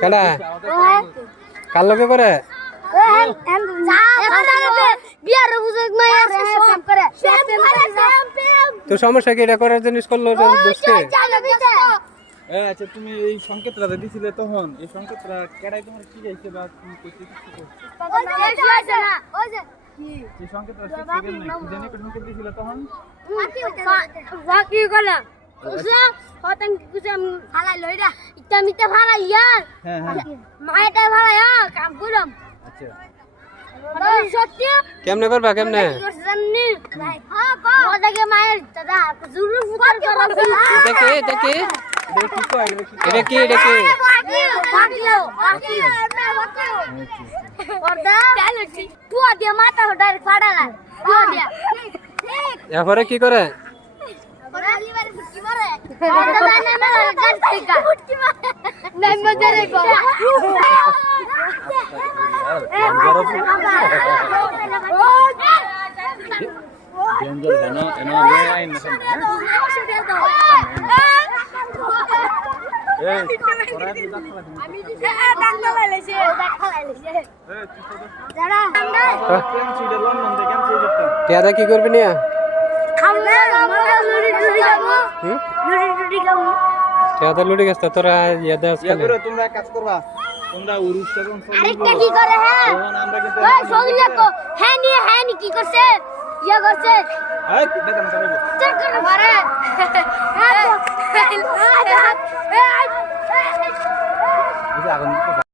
কেডা কার লগে করে তো সমস্যা কি এটা করার জন্য করলো দোষকে? আচ্ছা তুমি এই সংকেতটা দিছিলে তখন এই সংকেতটা কেডাই তোমার কি যাইছে বা তুমি কইতে কিছু করছো এই সংকেতটা শিখতে গেল না কি জানি কোন সংকেত দিছিলে তখন বাকি গলা বুঝলা হতন কিছু ফালাই লইরা ইটা মিটা ফালাই ইয়ার হ্যাঁ হ্যাঁ মাইটা ফালাই কাম করলাম আচ্ছা সত্যি কেমনে করবা কেমনে? দেখে দেখে এটা কি এটা কি এরপরে কি করে? ডেঞ্জার জানো এনো নিয়ে আইন না এই ওরা কি আমি টিয়াদা কি করবি নিয়া? টিয়াদা লুটি গেছে তোরা ইয়াদা ইয়া করে তোমরা কাজ করবা তোমরা উরুষটা কোন আরেকটা কি করে হ্যাঁ তখন আমরা কিন্তু ওই সগিলা কো হ্যাঁ নি কি করছে ইয়া করছে এই দেখেন সবাই চেক করে মারে এই যে আগুন